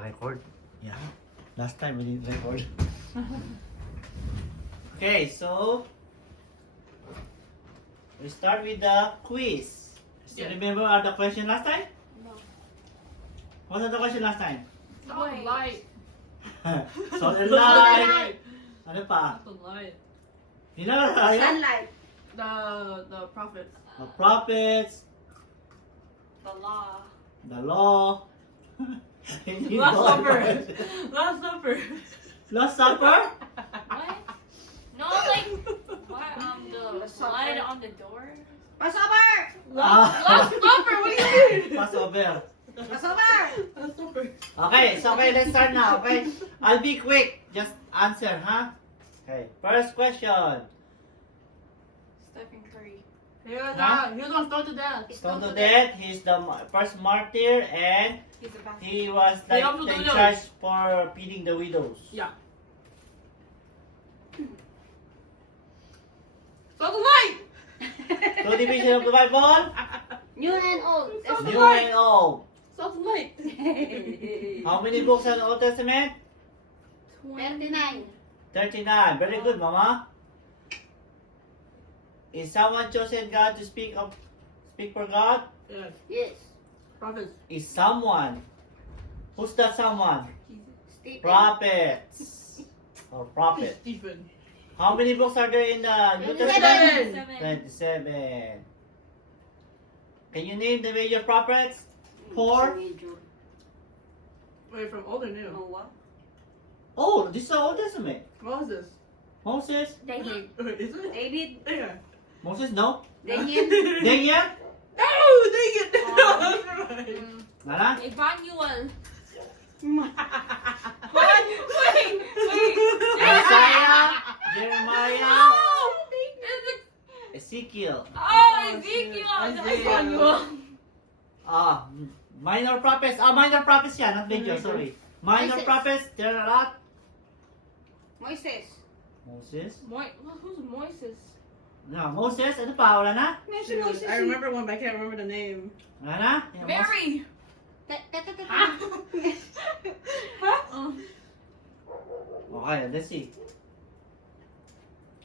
Record. Yeah. Last time we didn't record. Okay, so we start with the quiz. Still remember the question last time? No. What was the question last time? Wait. Light. Solar light. Ano pa? The light. Hindi na tayo? Sunlight. The prophets. The prophets, The law. the law. Hindi Last ba? Supper. Last Supper. Last Supper? What? No, like what? The light on the door. Passover! Last Supper. What do you mean? Passover. Passover! Last Supper. Okay, so let's start now, okay? I'll be quick. Just answer, huh? Okay, first question. Stephen Curry. He was Huh? he was on stoned to death. Stoned to death, he's the first martyr and He's a bastard. he was like also in do those. charge for feeding the widows. Yeah. So the light. Two division of the Bible, New and old. So the new light. and old. So the light. How many books in the Old Testament? 39. 39. Very good, Mama. Is someone chosen God to speak for God? Yes. Yes. Prophets. Is someone? Who's that someone? Stephen. Prophets. Or prophet. Stephen. How many books are there in the New 27. Testament? 7. 27. Can you name the major prophets? 4. Wait, from old or new? Noah. Oh, this is the Old Testament. Moses. Moses? David. Wait, is it? David. Yeah. Moses, no? Daniel. Daniel? No, dang it. That's right. Nala? Emmanuel. What? Wait. Isaiah? Jeremiah? Oh, is it? Ezekiel? Oh, shit. Ezekiel. Isaiah. Emmanuel. Minor prophets. Minor prophets yan, not major, Major. sorry. Minor Moses. prophets, there are a lot. Moises. Moses? Who's Moises? No, Moses, ano pa? Wala na? Meron si Dude, Moises. I remember one, but I can't remember the name. Wala na? Yeah, Mary. Okay, let's see.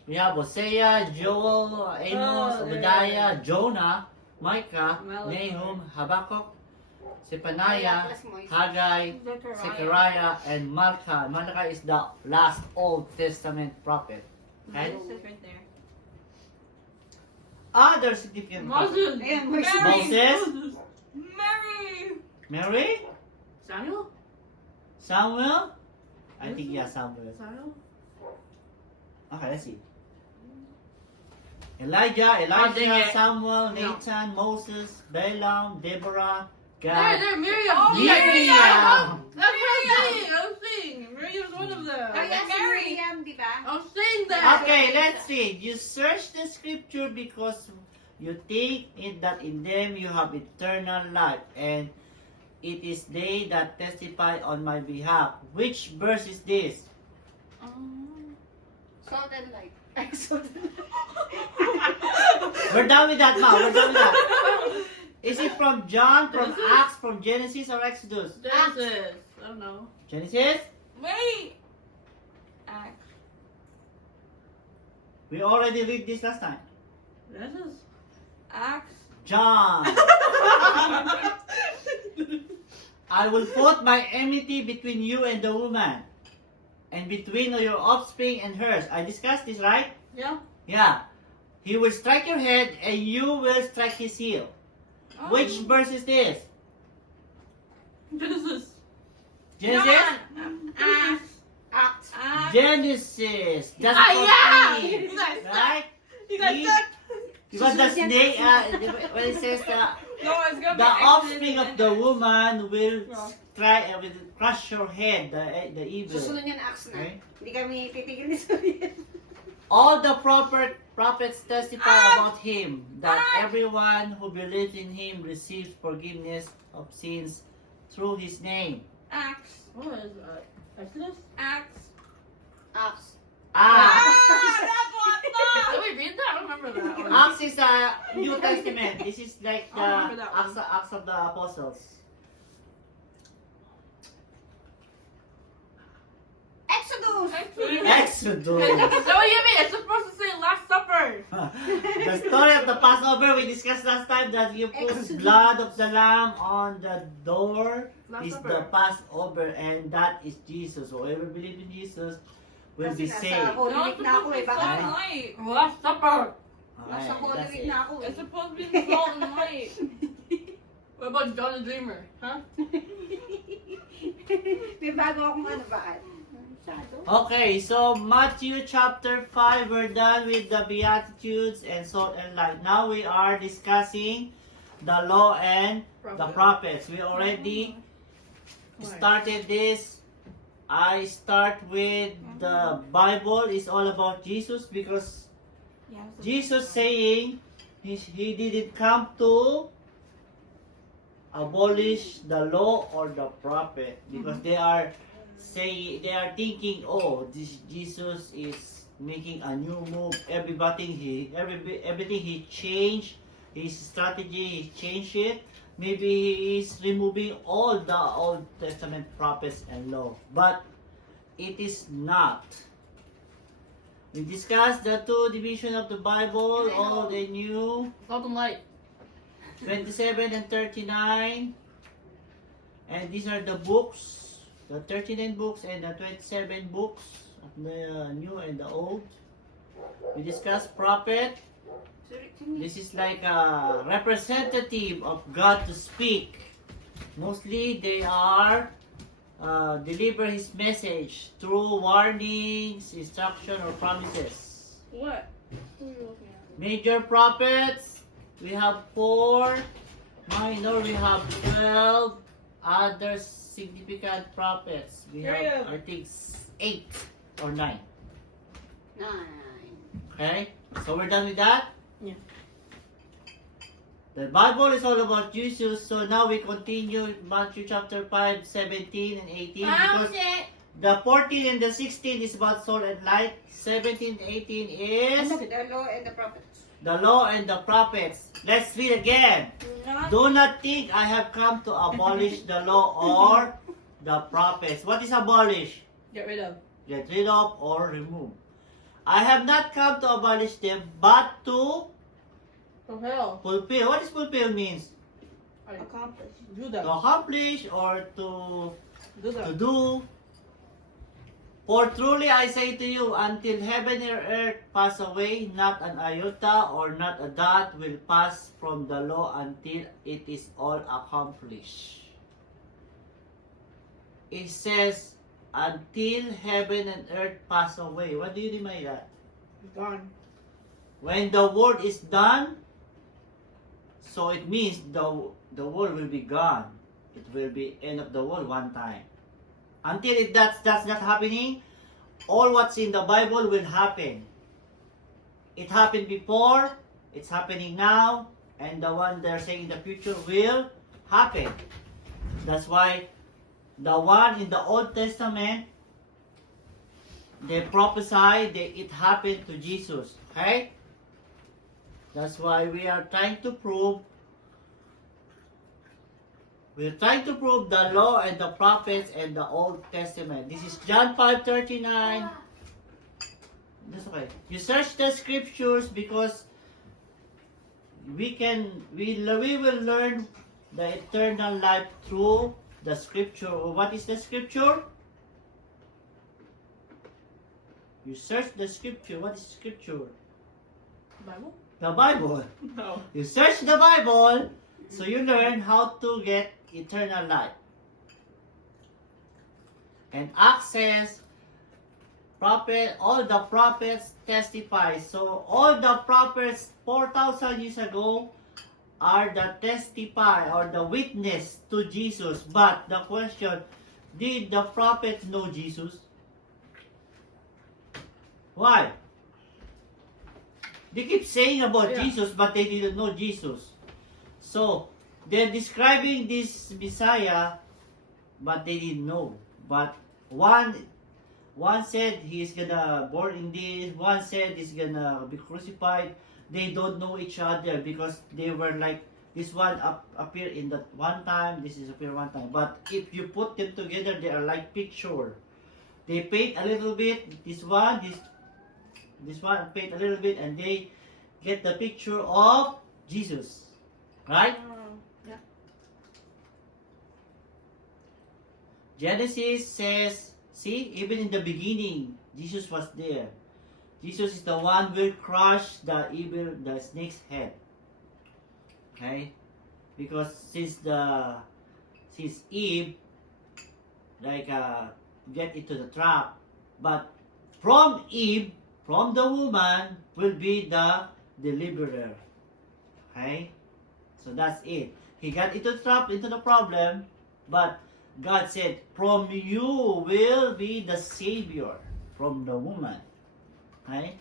We have Hosea, Joel, Amos, Oh, Obadiah, Jonah, Micah, Malachi. Nahum, Habakkuk, Zephaniah, Plus Moises. Haggai, Zechariah, and Malachi. Malachi is the last Old Testament prophet. Okay? Moses right there. Other significant prophets. Moses. Ayan, Moises. Moses, Mary. Mary, Samuel? Samuel. I think yeah, Samuel. Samuel? Okay, let's see. Elijah, dang it. Samuel, No. Nathan, Moses, Balaam, Deborah, There, God. there, Miriam. Oh, Miriam. That's what I'm saying. Miriam's one of them. Oh, yes, si Mary. Miriam, di ba? I'm saying that. Okay, let's see. You search the scripture because you think it that in them you have eternal life, and it is they that testify on my behalf. Which verse is this? Salt and light. Ay, salt and light. We're done with that now. We're done with that. Is it from John, from Genesis? Acts, from Genesis, or Exodus? Genesis. I don't know. Genesis? Wait. Acts. We already read this last time. Genesis. Acts. John. I will put my enmity between you and the woman, and between your offspring and hers. I discussed this, right? Yeah. Yeah. He will strike your head, and you will strike his heel. Oh. Which verse is this? Genesis. Genesis? Acts. Acts. Acts. Genesis. That's Ah, yeah! for me. You guys Right? You guys He- suck. Because the snake, when it says No, it's gonna the be offspring Exodus of the and- woman will Yeah. will crush your head, the evil. Susunod yan, Acts na. Okay. Hindi kami titigil ni Sonia. All the prophets testify about him, that everyone who believes in him receives forgiveness of sins through his name. Acts. What is Exodus? Acts. Acts. Acts. That's what I Did we read that? I don't remember that one. Acts is a New Testament. This is like the I remember that one. Acts of the Apostles. What do you mean? Exodus. So what do you mean? It's supposed to say Last Supper. The story of the Passover we discussed last time that you put Exodus. blood of the lamb on the door Last is Supper. the Passover, and that is Jesus. Whoever believes in Jesus will Kasi be nasa saved. Holy No, Week it's na ako supposed to eh. be Baka salt and light. Last Supper. nasa Alright, Holy that's Week it. na ako eh. It's supposed to be salt and light. What about John the Dreamer? Huh? May bago akong ano ba? Masyado. Okay, so Matthew chapter 5, we're done with the Beatitudes and salt and light. Now we are discussing the law and the prophets. We already started this. I start with the Bible is all about Jesus because Jesus saying he didn't come to abolish the law or the prophet because they are thinking, oh, this Jesus is making a new move. Everything he changed his strategy, he changed it. Maybe he is removing all the Old Testament prophets and law, but it is not. We discussed the two division of the Bible, old and new. Salt and light. 27 and 39, and these are the books, the 39 books and the 27 books, the new and the old. We discussed prophet. This is like a representative of God to speak. Mostly they are deliver his message through warnings, instruction, or promises. What? Major prophets, we have 4. Minor, we have 12. Other significant prophets, we have, I think, 8 or 9. 9. Okay? So we're done with that? Yeah. The Bible is all about Jesus, so now we continue Matthew chapter 5, 17 and 18. Because the 14 and the 16 is about salt and light. 17 and 18 is The law and the prophets. the law and the prophets. Let's read again. Do not think I have come to abolish the law or the prophets. What is abolish? Get rid of. Get rid of or remove. I have not come to abolish them, but to Fulfill. fulfill. What does fulfill means? Accomplish. Do To them. accomplish or to Do them. do. For truly I say to you, until heaven and earth pass away, not an iota or not a dot will pass from the law until it is all accomplished. It says, until heaven and earth pass away. What do you mean by that? Gone. When the word is done, so it means the world will be gone. It will be end of the world one time. Until that's not happening, all what's in the Bible will happen. It happened before, it's happening now, and the one they're saying in the future will happen. That's why the one in the Old Testament, they prophesy that it happened to Jesus. Okay? That's why we are trying to prove the law and the prophets and the Old Testament. This is John 5:39. That's okay. You search the scriptures because we will learn the eternal life through the scripture. What is the scripture? You search the scripture. What is scripture? Bible? The Bible. No. You search the Bible, so you learn how to get eternal life. And Acts says, all the prophets testify. So all the prophets 4,000 years ago are the testify or the witness to Jesus. But the question, did the prophets know Jesus? Why? They keep saying about Yeah. Jesus, but they didn't know Jesus. So, they're describing this Messiah, but they didn't know. But one said he's gonna born in this, one said he's gonna be crucified. They don't know each other because they were like, this one appear in that one time, this is appear one time. But if you put them together, they are like picture. They paint a little bit. This one paint a little bit, and they get the picture of Jesus, right? Yeah. Genesis says, see, even in the beginning, Jesus was there. Jesus is the one who will crush the snake's head. Okay? Because since Eve, get into the trap, but from Eve, from the woman, will be the deliverer. Okay? So that's it. He got into the trap, into the problem, but God said, from you will be the Savior, from the woman. Okay?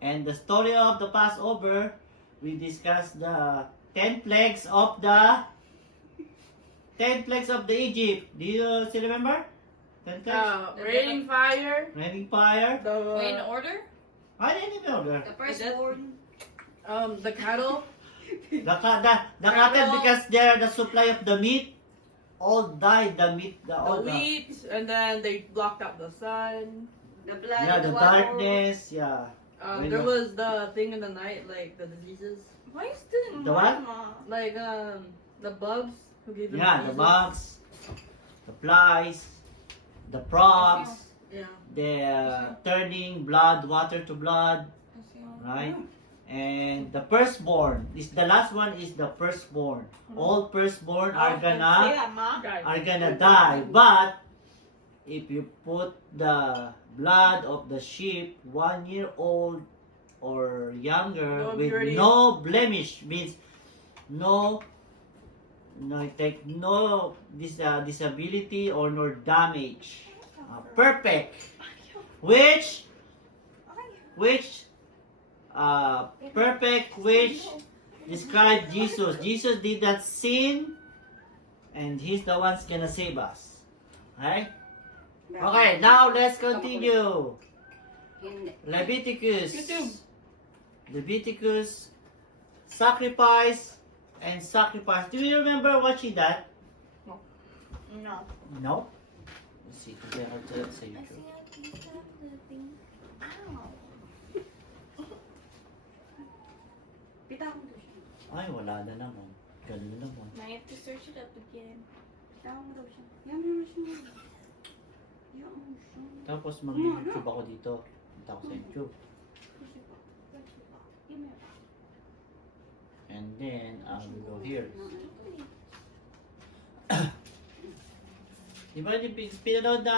And the story of the Passover, we discussed the 10 plagues of the Egypt. Do you still remember? 10 plagues? Raining fire. Raining fire. Wait, in order? I didn't remember. The firstborn. The cattle. The cattle, because they're the supply of the meat, all died. The meat, The wheat, and then they blocked out the sun. The blood. yeah, the water. darkness, yeah. When There the- was the thing in the night, like the diseases, Why is this The what? like the bugs who gave them Yeah, the diseases. bugs, the flies, the frogs, Yeah. the turning water to blood, right? And the firstborn is the last one. Is the firstborn. All firstborn are gonna die. But if you put the blood of the sheep 1 year old or younger No with impurity. no blemish, means no disability or no damage, perfect, which perfect, which describe Jesus. Jesus did not sin, and He's the one's gonna save us. Okay? Okay, now let's continue. Leviticus, sacrifice and sacrifice. Do you remember watching that? No. No? Let's see. Let's say you. Bitawan mo daw siya. Ay, wala na naman. Ganun na naman. I have to search it up again. Bitawan mo daw siya. Yan mo siya. Yan mo siya. Tapos mag-YouTube ako dito. Punta ako sa YouTube. And then, I will go here. Di ba yung pinanood na